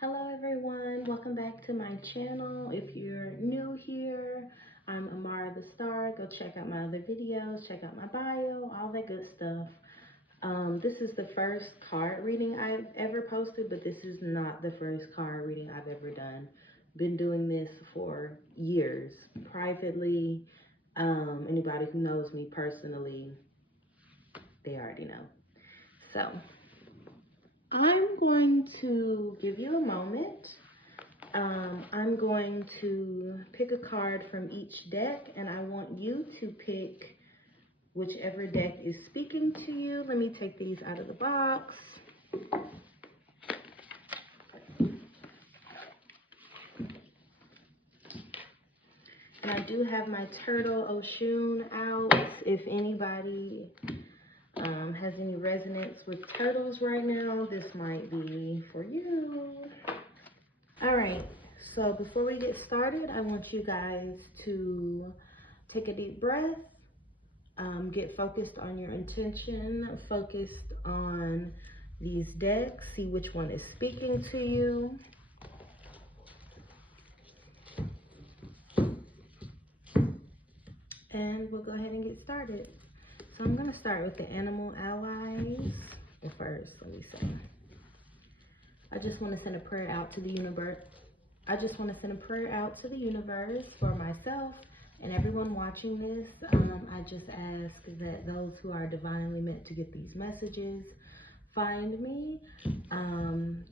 Hello everyone, welcome back to my channel. If you're new here, I'm Amara the Star. Go check out my other videos, check out my bio, all that good stuff. This is the first card reading I've ever posted, but this is not the first card reading I've ever done. Been doing this for years, privately. Anybody who knows me personally, they already know. So, I'm going to give you a moment. I'm going to pick a card from each deck, and I want you to pick whichever deck is speaking to you. Let me take these out of the box. And I do have my Turtle Oshun out. If anybody has any resonance with turtles right now, this might be for you. All right, so before we get started, I want you guys to take a deep breath, get focused on your intention, focused on these decks, see which one is speaking to you. And we'll go ahead and get started. So I'm gonna start with the animal allies first, let me see. I just wanna send a prayer out to the universe. I just want to send a prayer out to the universe for myself and everyone watching this. I just ask that those who are divinely meant to get these messages find me.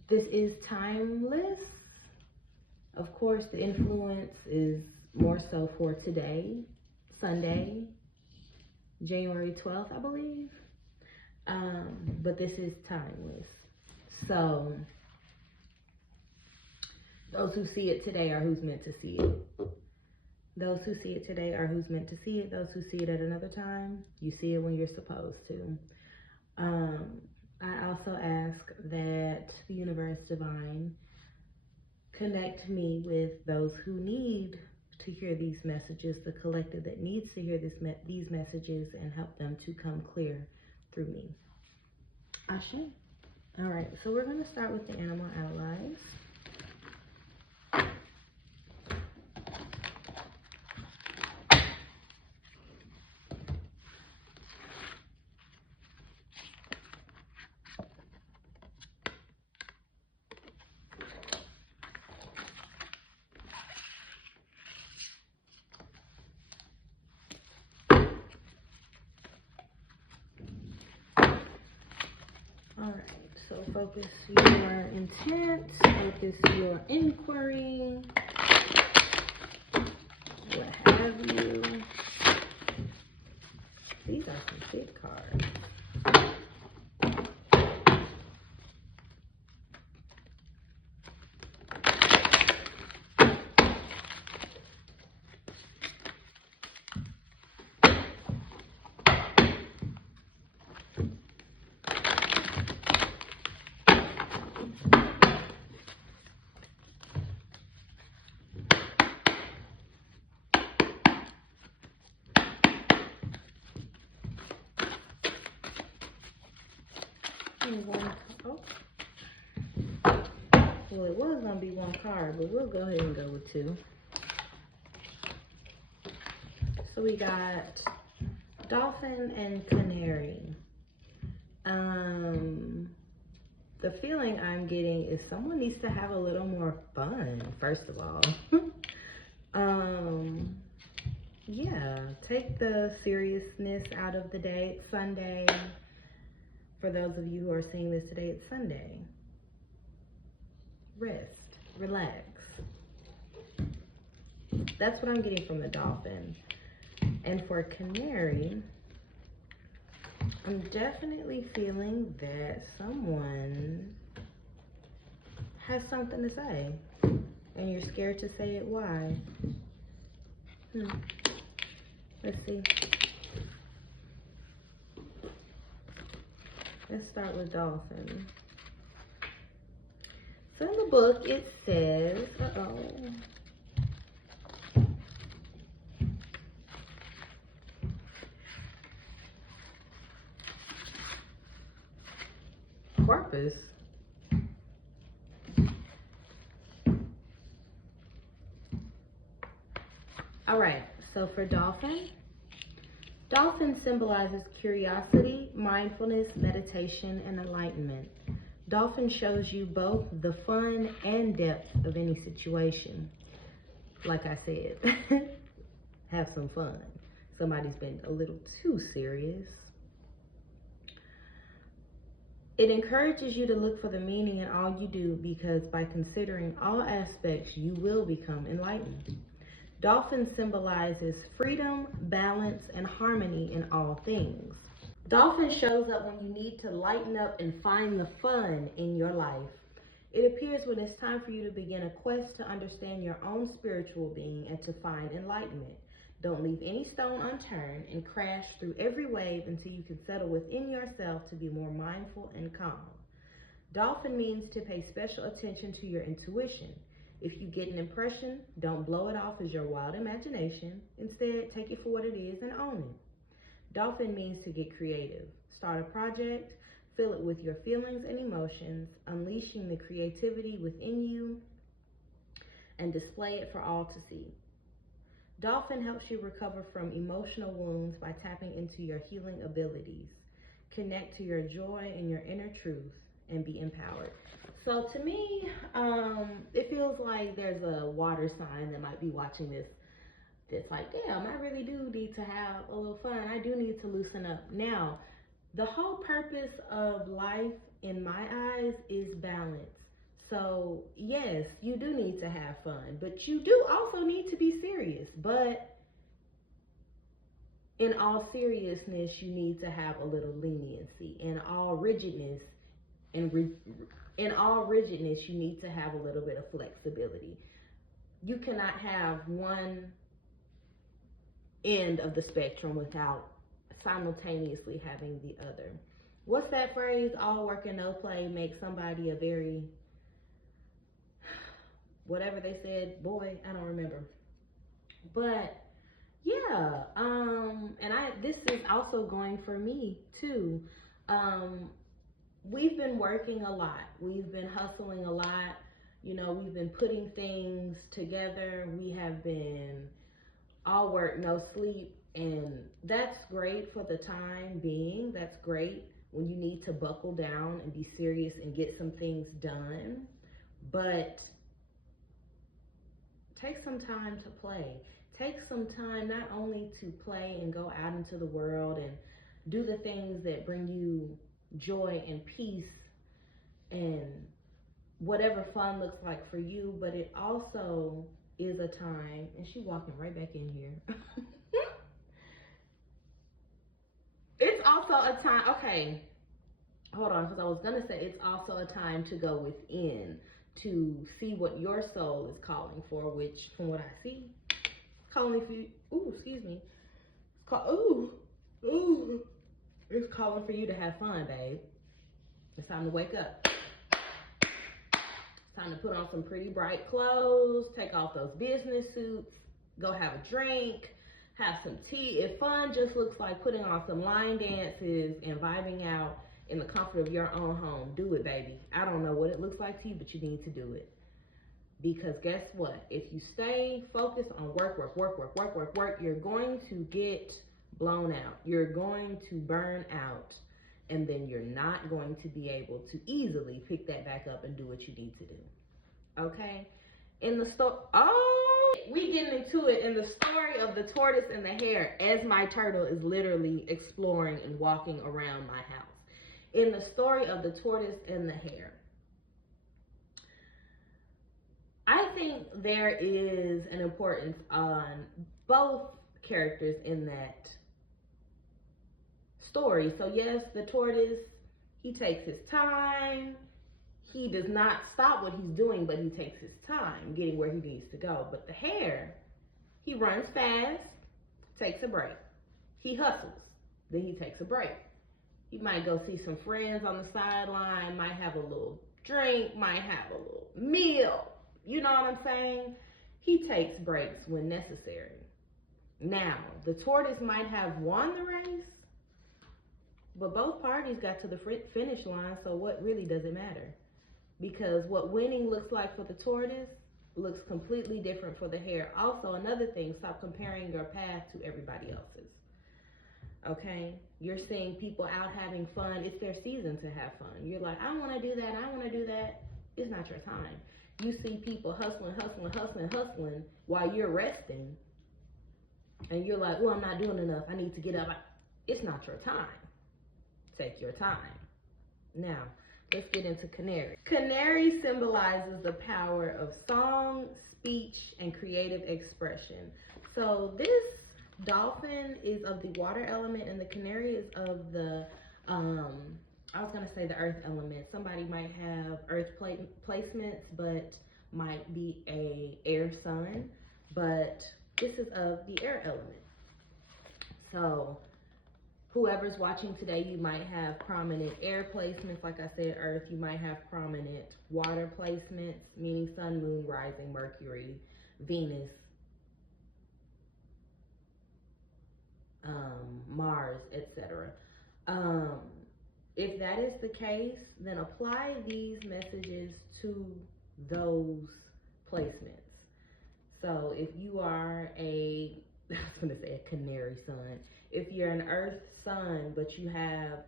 This is timeless. Of course, the influence is more so for today, Sunday, January 12th, I believe. But this is timeless. So, those who see it today are who's meant to see it. Those who see it today are who's meant to see it. Those who see it at another time, you see it when you're supposed to. I also ask that the universe divine connect me with those who need to hear these messages, the collective that needs to hear these messages, and help them to come clear through me. Ashe. All right, so we're going to start with the animal allies. All right, so focus your intent, focus your inquiry, what have you. These are some big cards. Oh. Well, it was going to be one card, but we'll go ahead and go with two. So we got Dolphin and Canary. The feeling I'm getting is someone needs to have a little more fun, first of all. Yeah, take the seriousness out of the day. It's Sunday. For those of you who are seeing this today, it's Sunday. Rest, relax. That's what I'm getting from the Dolphin. And for Canary, I'm definitely feeling that someone has something to say, and you're scared to say it. Why? Let's see. Let's start with Dolphin. So in the book, it says, Corpus. All right, so for Dolphin, Dolphin symbolizes curiosity, mindfulness, meditation, and enlightenment. Dolphin shows you both the fun and depth of any situation. Like I said, have some fun. Somebody's been a little too serious. It encourages you to look for the meaning in all you do, because by considering all aspects, you will become enlightened. Dolphin symbolizes freedom, balance, and harmony in all things. Dolphin shows up when you need to lighten up and find the fun in your life. It appears when it's time for you to begin a quest to understand your own spiritual being and to find enlightenment. Don't leave any stone unturned and crash through every wave until you can settle within yourself to be more mindful and calm. Dolphin means to pay special attention to your intuition. If you get an impression, don't blow it off as your wild imagination. Instead, take it for what it is and own it. Dolphin means to get creative. Start a project, fill it with your feelings and emotions, unleashing the creativity within you, and display it for all to see. Dolphin helps you recover from emotional wounds by tapping into your healing abilities. Connect to your joy and your inner truth and be empowered. So to me, it feels like there's a water sign that might be watching this that's like, damn, I really do need to have a little fun. I do need to loosen up. Now, the whole purpose of life, in my eyes, is balance. So, yes, you do need to have fun, but you do also need to be serious. But in all seriousness, you need to have a little leniency. In all rigidness, you need to have a little bit of flexibility. You cannot have one end of the spectrum without simultaneously having the other. What's that phrase? All work and no play makes somebody a very, whatever they said, boy, I don't remember. But yeah, and this is also going for me too. We've been working a lot. We've been hustling a lot. You know, we've been putting things together. We have been all work, no sleep. And that's great for the time being. That's great when you need to buckle down and be serious and get some things done. But take some time to play. Take some time not only to play and go out into the world and do the things that bring you joy and peace and whatever fun looks like for you, but it also is a time, and she walking right back in here. It's also a time, okay, hold on, because I was going to say it's also a time to go within to see what your soul is calling for, which from what I see, calling for you, it's calling for you to have fun, babe. It's time to wake up. It's time to put on some pretty bright clothes, take off those business suits, go have a drink, have some tea. If fun just looks like putting on some line dances and vibing out in the comfort of your own home, do it, baby. I don't know what it looks like to you, but you need to do it. Because guess what? If you stay focused on work, you're going to get blown out. You're going to burn out. And then you're not going to be able to easily pick that back up and do what you need to do. Okay? In the story, we getting into it in the story of the tortoise and the hare, as my turtle is literally exploring and walking around my house. In the story of the tortoise and the hare, I think there is an importance on both characters in that story. So yes, the tortoise, he takes his time. He does not stop what he's doing, but he takes his time getting where he needs to go. But the hare, he runs fast, takes a break. He hustles, then he takes a break. He might go see some friends on the sideline, might have a little drink, might have a little meal. You know what I'm saying? He takes breaks when necessary. Now, the tortoise might have won the race, but both parties got to the finish line, so what really does it matter? Because what winning looks like for the tortoise looks completely different for the hair. Also, another thing, stop comparing your path to everybody else's. Okay, you're seeing people out having fun. It's their season to have fun. You're like, I want to do that, I want to do that. It's not your time. You see people hustling while you're resting, and you're like, well, I'm not doing enough, I need to get up. It's not your time. Take your time. Now, let's get into Canary. Canary symbolizes the power of song, speech, and creative expression. So this dolphin is of the water element, and the canary is of the, I was gonna say the earth element. Somebody might have earth placements, but might be a air sun, but this is of the air element. So whoever's watching today, you might have prominent air placements, like I said, earth. You might have prominent water placements, meaning sun, moon, rising, Mercury, Venus, Mars, etc. If that is the case, then apply these messages to those placements. So if you are I was going to say a canary sun. If you're an earth sun, but you have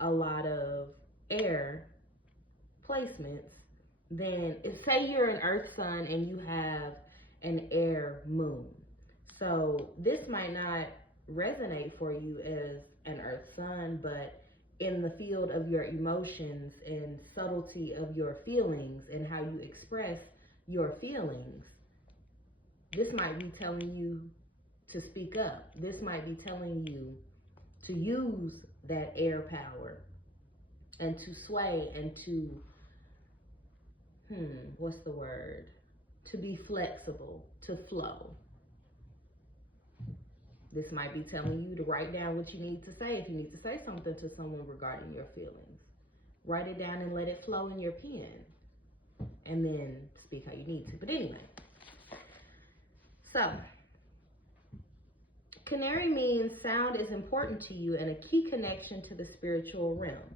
a lot of air placements, then say you're an earth sun and you have an air moon. So this might not resonate for you as an earth sun, but in the field of your emotions and subtlety of your feelings and how you express your feelings, this might be telling you to speak up. This might be telling you to use that air power and to sway and to, what's the word? To be flexible, to flow. This might be telling you to write down what you need to say. If you need to say something to someone regarding your feelings, write it down and let it flow in your pen, and then speak how you need to. But anyway, so Canary means sound is important to you and a key connection to the spiritual realm.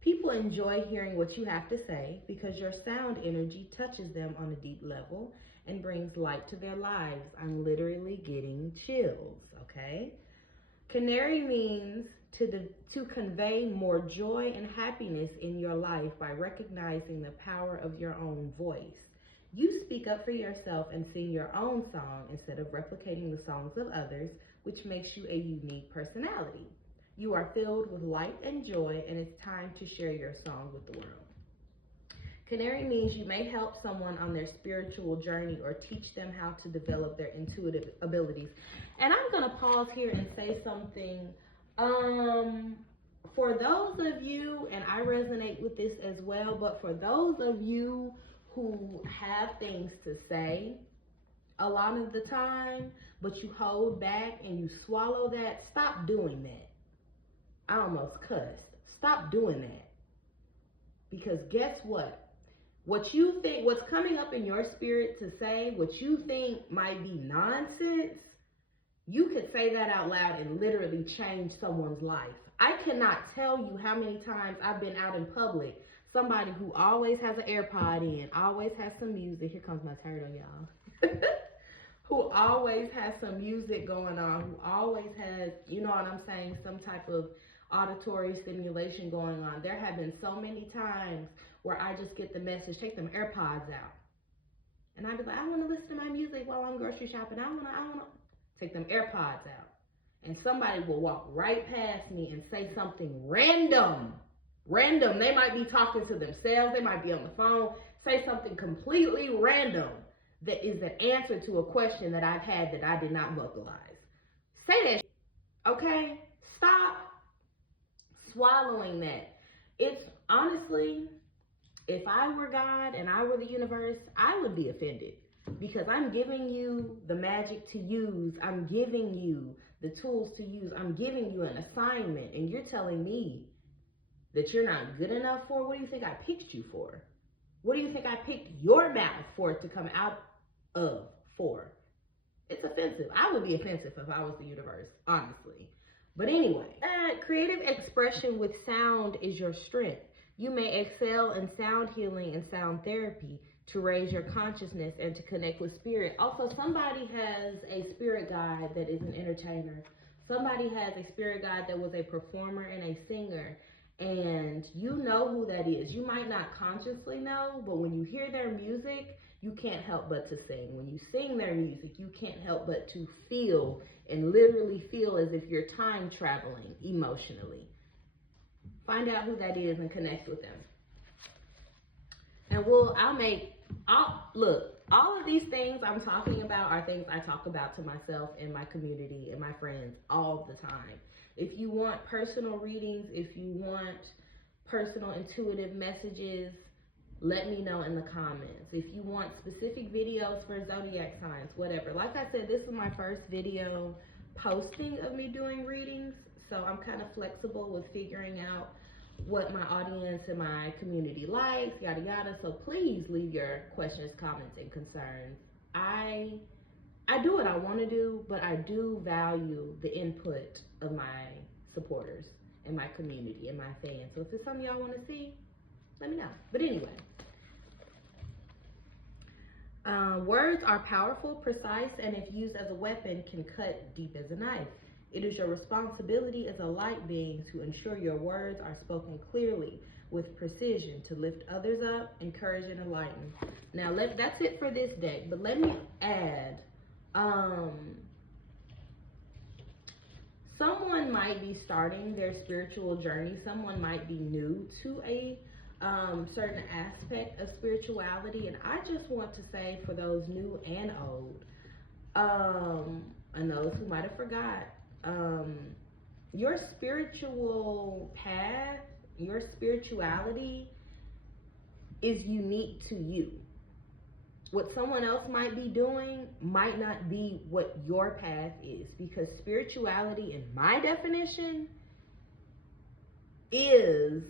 People enjoy hearing what you have to say because your sound energy touches them on a deep level and brings light to their lives. I'm literally getting chills, okay? Canary means to convey more joy and happiness in your life by recognizing the power of your own voice. You speak up for yourself and sing your own song instead of replicating the songs of others, which makes you a unique personality. You are filled with light and joy, and it's time to share your song with the world. Canary means you may help someone on their spiritual journey or teach them how to develop their intuitive abilities. And I'm going to pause here and say something. For those of you, and I resonate with this as well, but for those of you who have things to say a lot of the time, but you hold back and you swallow that, stop doing that. I almost cussed. Stop doing that. Because guess what? What you think, what's coming up in your spirit to say, what you think might be nonsense, you could say that out loud and literally change someone's life. I cannot tell you how many times I've been out in public, somebody who always has an AirPod in, always has some music. Here comes my turtle, y'all. Who always has some music going on, who always has, you know what I'm saying, some type of auditory stimulation going on. There have been so many times where I just get the message, take them AirPods out. And I'd be like, I want to listen to my music while I'm grocery shopping. I want to take them AirPods out. And somebody will walk right past me and say something random. Random. They might be talking to themselves. They might be on the phone. Say something completely random that is an answer to a question that I've had that I did not vocalize. Say that, okay? Stop swallowing that. It's honestly, if I were God and I were the universe, I would be offended because I'm giving you the magic to use. I'm giving you the tools to use. I'm giving you an assignment and you're telling me that you're not good enough for? What do you think I picked you for? What do you think I picked your mouth for it to come out of for? It's offensive. I would be offensive if I was the universe, honestly. But anyway, creative expression with sound is your strength. You may excel in sound healing and sound therapy to raise your consciousness and to connect with spirit. Also, somebody has a spirit guide that is an entertainer. Somebody has a spirit guide that was a performer and a singer. And you know who that is. You might not consciously know, but when you hear their music, you can't help but to sing. When you sing their music, you can't help but to feel and literally feel as if you're time traveling emotionally. Find out who that is and connect with them. And all of these things I'm talking about are things I talk about to myself and my community and my friends all the time. If you want personal readings, if you want personal intuitive messages, let me know in the comments. If you want specific videos for zodiac signs, whatever. Like I said, this is my first video posting of me doing readings, so I'm kind of flexible with figuring out what my audience and my community likes, yada yada. So please leave your questions, comments, and concerns. I do what I want to do, but I do value the input of my supporters and my community and my fans. So if it's something y'all want to see, let me know. But anyway, words are powerful, precise, and if used as a weapon, can cut deep as a knife. It is your responsibility as a light being to ensure your words are spoken clearly with precision to lift others up, encourage, and enlighten. Now, that's it for this deck, but let me add, someone might be starting their spiritual journey. Someone might be new to a certain aspect of spirituality, and I just want to say, for those new and old, and those who might have forgot, your spiritual path, your spirituality is unique to you. What someone else might be doing might not be what your path is, because spirituality, in my definition, is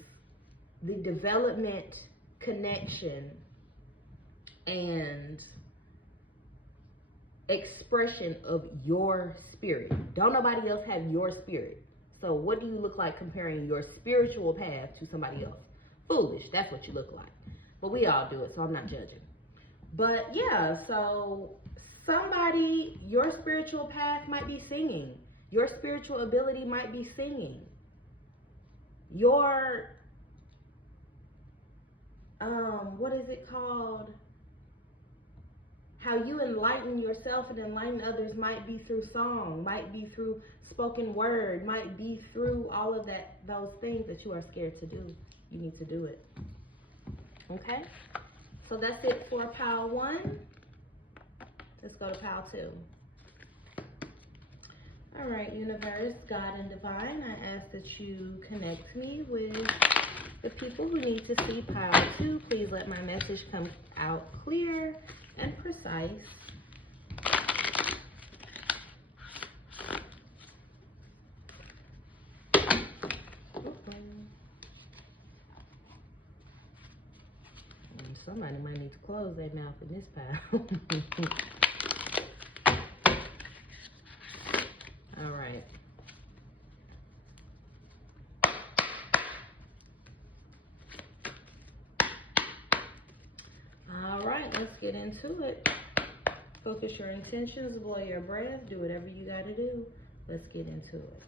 the development, connection, and expression of your spirit. Don't nobody else have your spirit. So what do you look like comparing your spiritual path to somebody else? Foolish. That's what you look like. But we all do it, so I'm not judging. But yeah, so your spiritual path might be singing. Your spiritual ability might be singing. Your, what is it called? How you enlighten yourself and enlighten others might be through song, might be through spoken word, might be through all of those things that you are scared to do. You need to do it. Okay? So that's it for pile 1. Let's go to pile 2. All right, universe, God, and divine, I ask that you connect me with the people who need to see pile 2. Please let my message come out clear and precise. Somebody might need to close their mouth in this pile. All right. All right, let's get into it. Focus your intentions, blow your breath, do whatever you got to do. Let's get into it.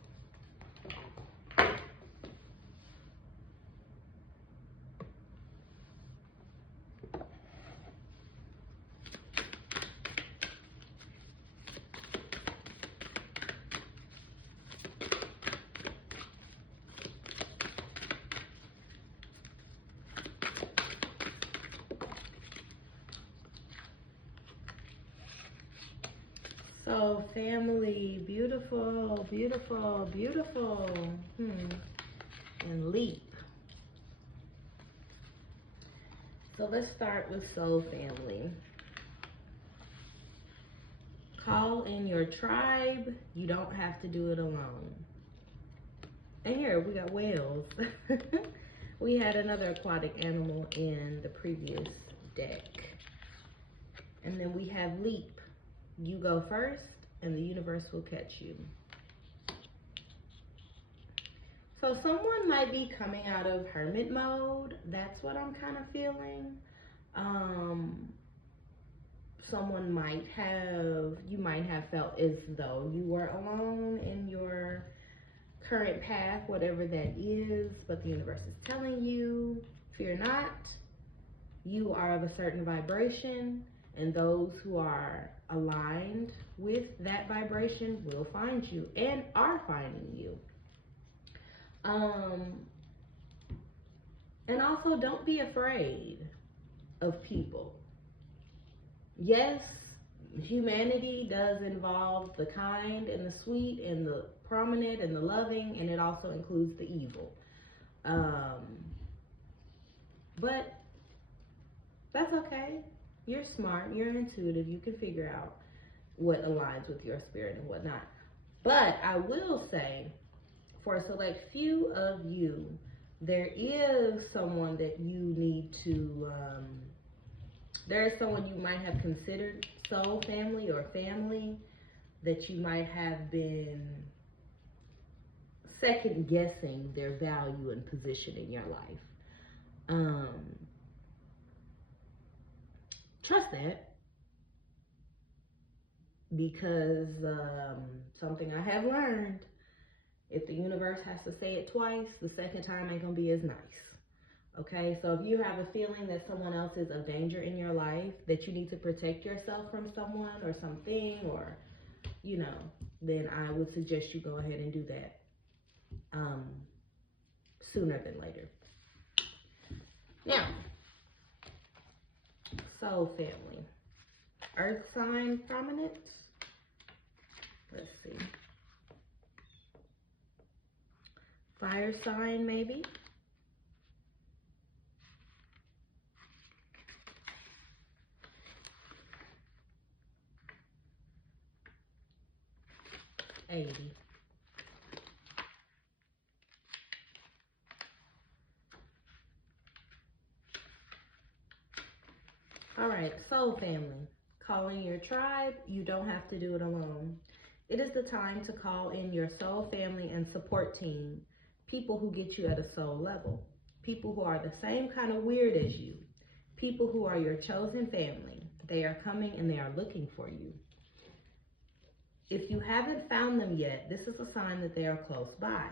So family, beautiful, beautiful, beautiful. And leap. So let's start with soul family. Call in your tribe. You don't have to do it alone. And here we got whales. We had another aquatic animal in the previous deck. And then we have leap. You go first, and the universe will catch you. So someone might be coming out of hermit mode. That's what I'm kind of feeling. Someone you might have felt as though you were alone in your current path, whatever that is, but the universe is telling you, fear not. You are of a certain vibration, and those who are aligned with that vibration will find you and are finding you. And also, don't be afraid of people. Yes, humanity does involve the kind and the sweet and the prominent and the loving, and it also includes the evil. But that's okay. You're smart, you're intuitive, you can figure out what aligns with your spirit and whatnot. But I will say, for a select few of you, there is someone that you need to, there is someone you might have considered soul family or family that you might have been second guessing their value and position in your life. Trust that, because something I have learned, if the universe has to say it twice, the second time ain't gonna be as nice. Okay, so if you have a feeling that someone else is of danger in your life, that you need to protect yourself from someone or something, or, you know, then I would suggest you go ahead and do that sooner than later. Now, soul family. Earth sign prominent. Let's see. Fire sign, maybe. $80. All right, soul family. Calling your tribe. You don't have to do it alone. It is the time to call in your soul family and support team. People who get you at a soul level. People who are the same kind of weird as you. People who are your chosen family. They are coming and they are looking for you. If you haven't found them yet, this is a sign that they are close by.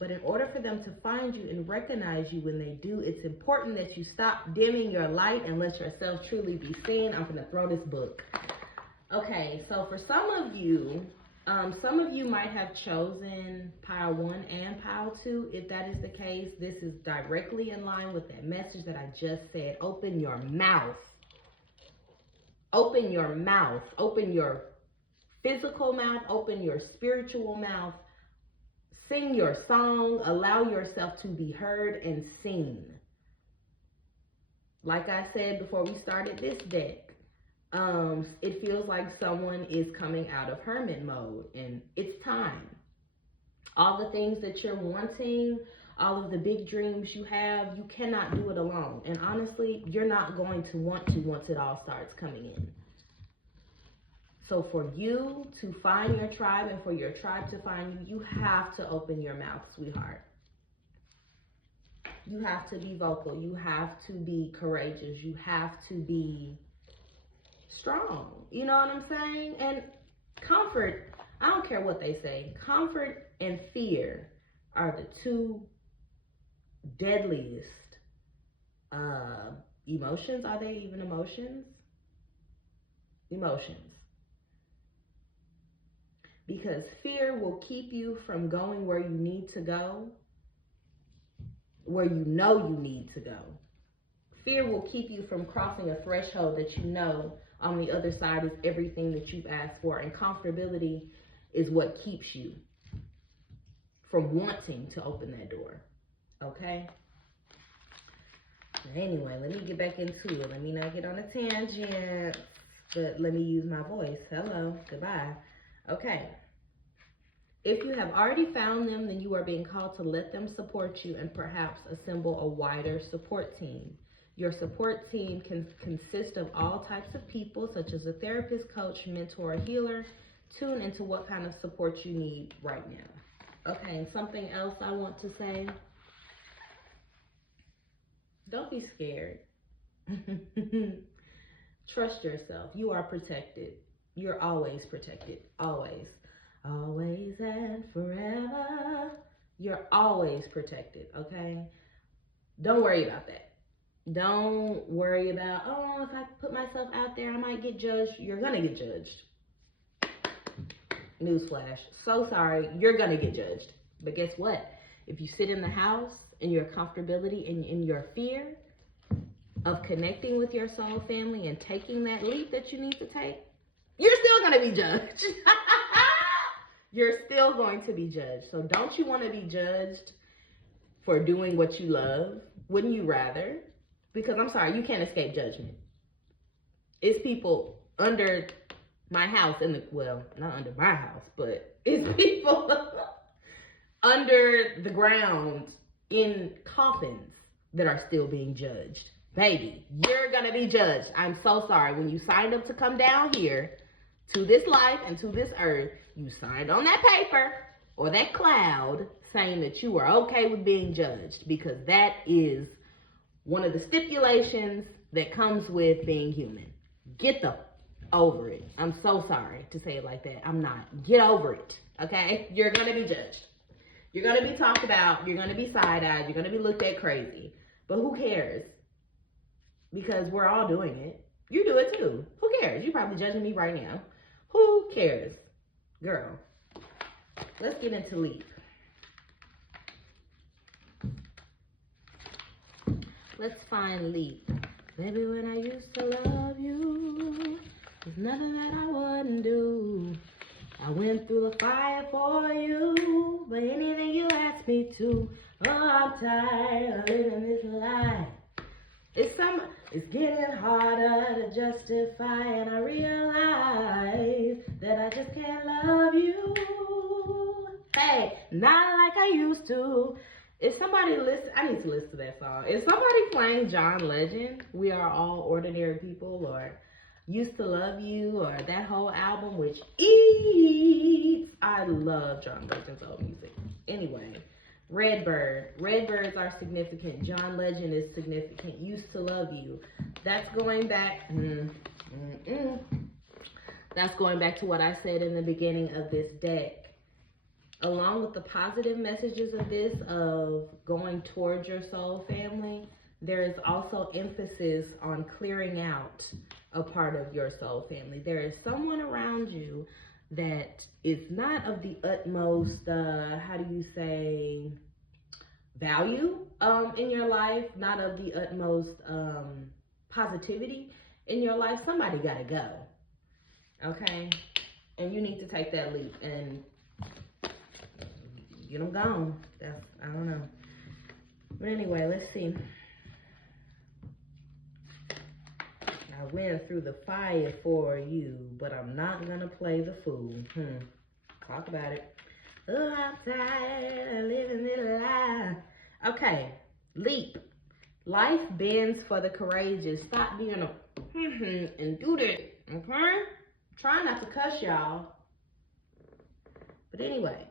But in order for them to find you and recognize you when they do, it's important that you stop dimming your light and let yourself truly be seen. I'm gonna throw this book. Okay, so for some of you might have chosen pile 1 and pile 2. If that is the case, this is directly in line with that message that I just said. Open your mouth. Open your mouth. Open your physical mouth. Open your spiritual mouth. Sing your song. Allow yourself to be heard and seen. Like I said before we started this deck, it feels like someone is coming out of hermit mode, and it's time. All the things that you're wanting, all of the big dreams you have, you cannot do it alone. And honestly, you're not going to want to once it all starts coming in. So for you to find your tribe and for your tribe to find you, you have to open your mouth, sweetheart. You have to be vocal. You have to be courageous. You have to be strong. You know what I'm saying? And comfort, I don't care what they say. Comfort and fear are the two deadliest emotions. Are they even emotions? Emotions. Because fear will keep you from going where you need to go, where you know you need to go. Fear will keep you from crossing a threshold that you know on the other side is everything that you've asked for. And comfortability is what keeps you from wanting to open that door. Okay? Anyway, let me get back into it. Let me not get on a tangent, but let me use my voice. Hello, goodbye. Okay. If you have already found them, then you are being called to let them support you and perhaps assemble a wider support team. Your support team can consist of all types of people, such as a therapist, coach, mentor, or healer. Tune into what kind of support you need right now. Okay, something else I want to say. Don't be scared. Trust yourself. You are protected. You're always protected. Always. Always and forever. You're always protected, okay? Don't worry about that. Don't worry about, oh, if I put myself out there, I might get judged. You're gonna get judged. Newsflash. So sorry. You're gonna get judged. But guess what? If you sit in the house in your comfortability and in your fear of connecting with your soul family and taking that leap that you need to take, you're still gonna be judged. You're still going to be judged. So don't you want to be judged for doing what you love? Wouldn't you rather? Because I'm sorry, you can't escape judgment. It's people under my house well, not under my house, but it's people under the ground in coffins that are still being judged. Baby, you're gonna be judged. I'm so sorry. When you signed up to come down here to this life and to this earth, you signed on that paper or that cloud saying that you are okay with being judged, because that is one of the stipulations that comes with being human. Get over it. I'm so sorry to say it like that. I'm not. Get over it, okay? You're going to be judged. You're going to be talked about. You're going to be side-eyed. You're going to be looked at crazy. But who cares? Because we're all doing it. You do it too. Who cares? You're probably judging me right now. Who cares? Girl, let's get into leap. Let's find leap. Baby, when I used to love you, there's nothing that I wouldn't do. I went through the fire for you, but anything you ask me to. Oh, I'm tired of living this life. It's getting harder to justify, and I realize that I just can't love you. Hey, not like I used to. If somebody listen, I need to listen to that song. If somebody playing John Legend, We Are All Ordinary People, or Used to Love You, or that whole album, which eats. I love John Legend's old music. Anyway, Redbird. Redbirds are significant. John Legend is significant. Used to Love You. That's going back. That's going back to what I said in the beginning of this deck. Along with the positive messages of this, of going towards your soul family, there is also emphasis on clearing out a part of your soul family. There is someone around you that is not of the utmost, value in your life, not of the utmost positivity in your life. Somebody gotta go, okay? And you need to take that leap and get them gone. I don't know. But anyway, let's see. I went through the fire for you, but I'm not gonna play the fool. Talk about it. Oh, I'm tired of living this life. Okay, leap. Life bends for the courageous. Stop being a and do that, okay? Try not to cuss, y'all. But anyway,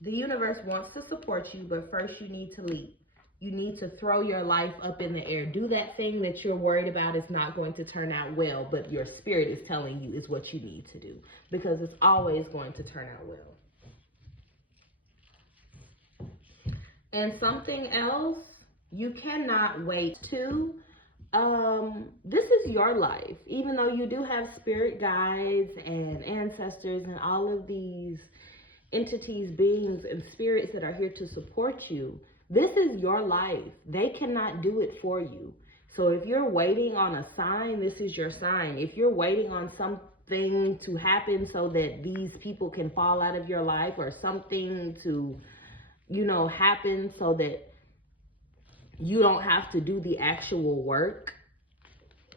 the universe wants to support you, but first you need to leap. You need to throw your life up in the air. Do that thing that you're worried about is not going to turn out well, but your spirit is telling you is what you need to do, because it's always going to turn out well. And something else, you cannot wait to, this is your life. Even though you do have spirit guides and ancestors and all of these entities, beings, and spirits that are here to support you, this is your life. They cannot do it for you. So if you're waiting on a sign, this is your sign. If you're waiting on something to happen so that these people can fall out of your life, or something to, happen so that you don't have to do the actual work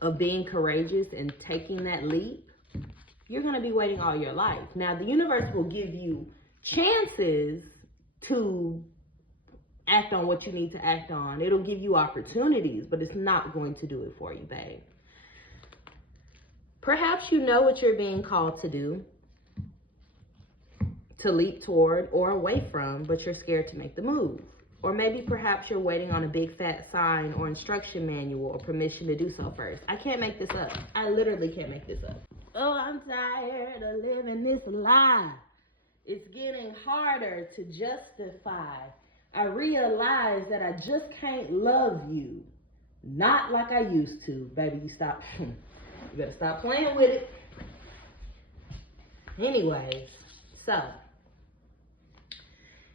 of being courageous and taking that leap, you're going to be waiting all your life. Now, the universe will give you chances to act on what you need to act on. It'll give you opportunities, but it's not going to do it for you, babe. Perhaps you know what you're being called to do. to leap toward or away from, but you're scared to make the move. Or maybe perhaps you're waiting on a big fat sign or instruction manual or permission to do so first. I can't make this up. I literally can't make this up. Oh, I'm tired of living this lie. It's getting harder to justify. I realize that I just can't love you. Not like I used to. Baby, you better stop playing with it. Anyways, so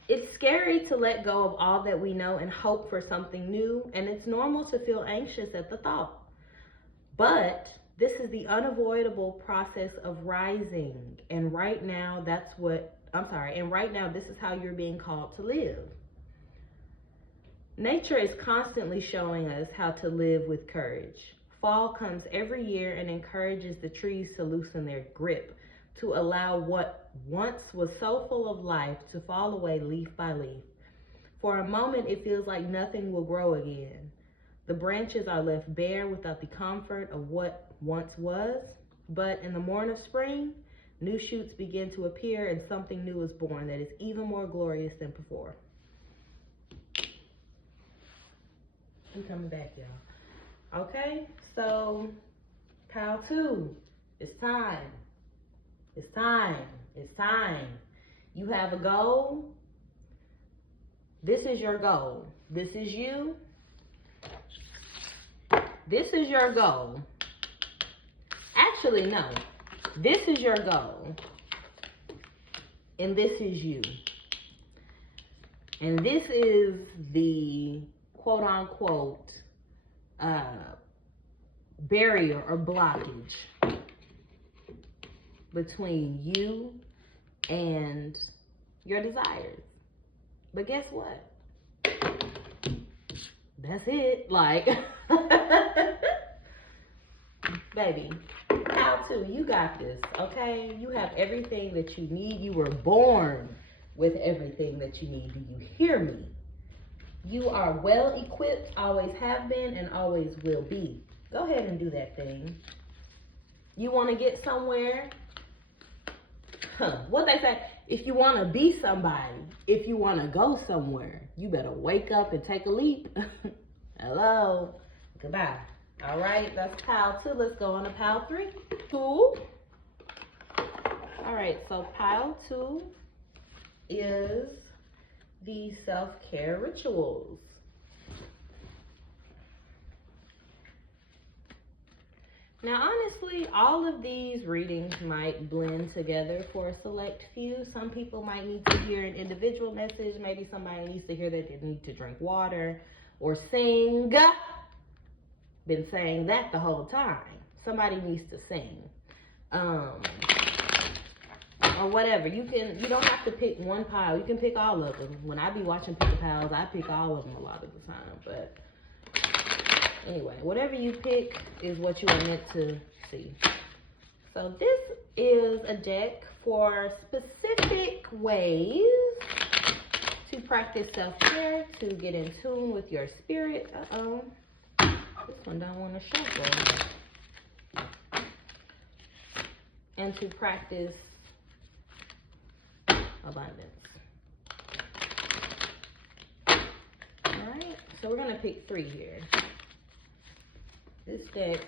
it's scary to let go of all that we know and hope for something new, and it's normal to feel anxious at the thought. But this is the unavoidable process of rising, and right now this is how you're being called to live. Nature is constantly showing us how to live with courage. Fall comes every year and encourages the trees to loosen their grip, to allow what once was so full of life to fall away leaf by leaf. For a moment, it feels like nothing will grow again. The branches are left bare without the comfort of what once was, but in the morn of spring, new shoots begin to appear and something new is born that is even more glorious than before. I'm coming back, y'all. Okay, so pile 2, it's time. It's time. It's time. You have a goal. This is your goal. This is you. This is your goal. Actually, no. This is your goal. And this is you. And this is the quote unquote barrier or blockage between you and your desires. But guess what? That's it. Like, baby, how to? You got this, okay? You have everything that you need. You were born with everything that you need. Do you hear me? You are well equipped, always have been, and always will be. Go ahead and do that thing. You want to get somewhere? What they say, if you want to be somebody, if you want to go somewhere, you better wake up and take a leap. Hello. Goodbye. All right, that's pile 2. Let's go on to pile 3. 2. All right, so pile 2 is the self-care rituals. Now, honestly, all of these readings might blend together for a select few. Some people might need to hear an individual message. Maybe somebody needs to hear that they need to drink water or sing. Been saying that the whole time. Somebody needs to sing. Or whatever. You don't have to pick one pile. You can pick all of them. When I be watching Pick a Piles, I pick all of them a lot of the time. But anyway, whatever you pick is what you are meant to see. So this is a deck for specific ways to practice self-care, to get in tune with your spirit. This one don't want to shuffle. And to practice abundance. Alright, so we're going to pick 3 here. This deck,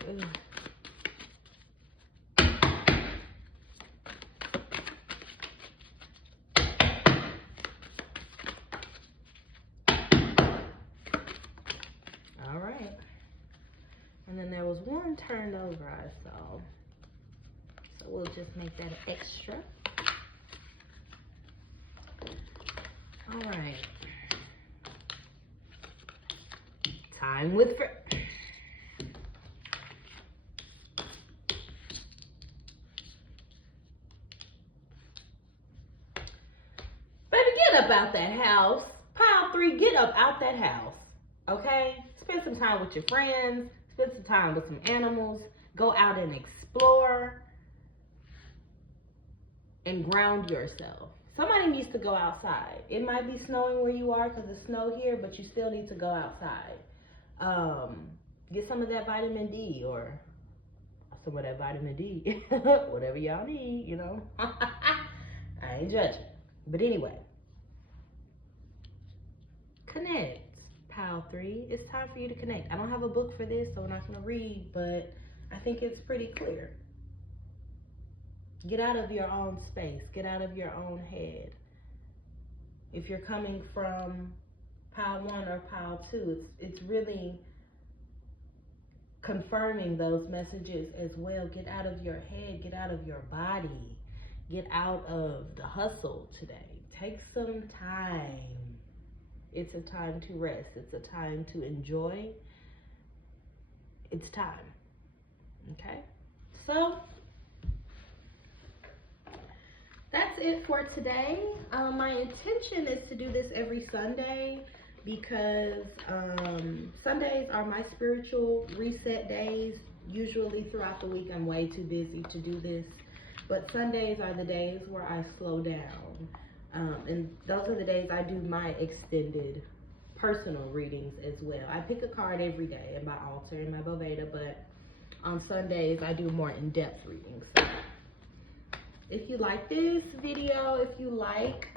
alright. And then there was one turned over I saw. So we'll just make that an extra. Alright. Time with Get up out that house. Pile 3, get up out that house. Okay? Spend some time with your friends. Spend some time with some animals. Go out and explore. And ground yourself. Somebody needs to go outside. It might be snowing where you are because it's snow here, but you still need to go outside. Get some of that vitamin D or some of that vitamin D. Whatever y'all need, you know. I ain't judging. But anyway, connect. Pile 3, it's time for you to connect. I don't have a book for this, so we're not going to read, but I think it's pretty clear. Get out of your own space. Get out of your own head. If you're coming from pile 1 or pile 2, it's really confirming those messages as well. Get out of your head. Get out of your body. Get out of the hustle today. Take some time. It's a time to rest. It's a time to enjoy. It's time. Okay? So, that's it for today. My intention is to do this every Sunday because Sundays are my spiritual reset days. Usually throughout the week, I'm way too busy to do this. But Sundays are the days where I slow down. And those are the days I do my extended personal readings as well. I pick a card every day in my altar, in my Boveda, but on Sundays I do more in-depth readings. So if you like this video, if you like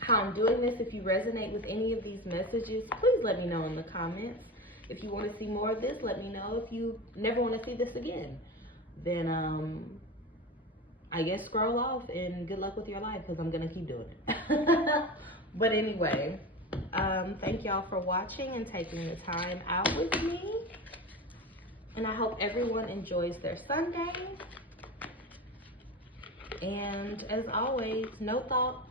how I'm doing this, if you resonate with any of these messages, please let me know in the comments. If you want to see more of this, let me know. If you never want to see this again, then I guess scroll off and good luck with your life, because I'm going to keep doing it. But anyway, thank y'all for watching and taking the time out with me. And I hope everyone enjoys their Sunday. And as always, no thoughts,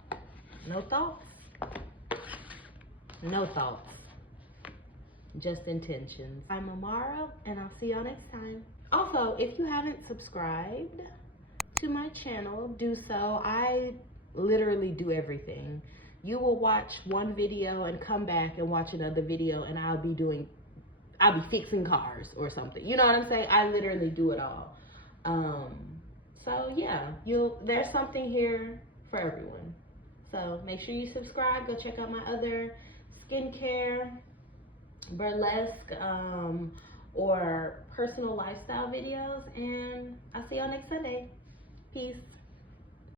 just intentions. I'm Amara, and I'll see y'all next time. Also, if you haven't subscribed to my channel, do so. I literally do everything. You will watch one video and come back and watch another video, and I'll be fixing cars or something. You know what I'm saying? I literally do it all. So yeah, there's something here for everyone. So make sure you subscribe. Go check out my other skincare, burlesque, or personal lifestyle videos, and I'll see y'all next Sunday. Peace.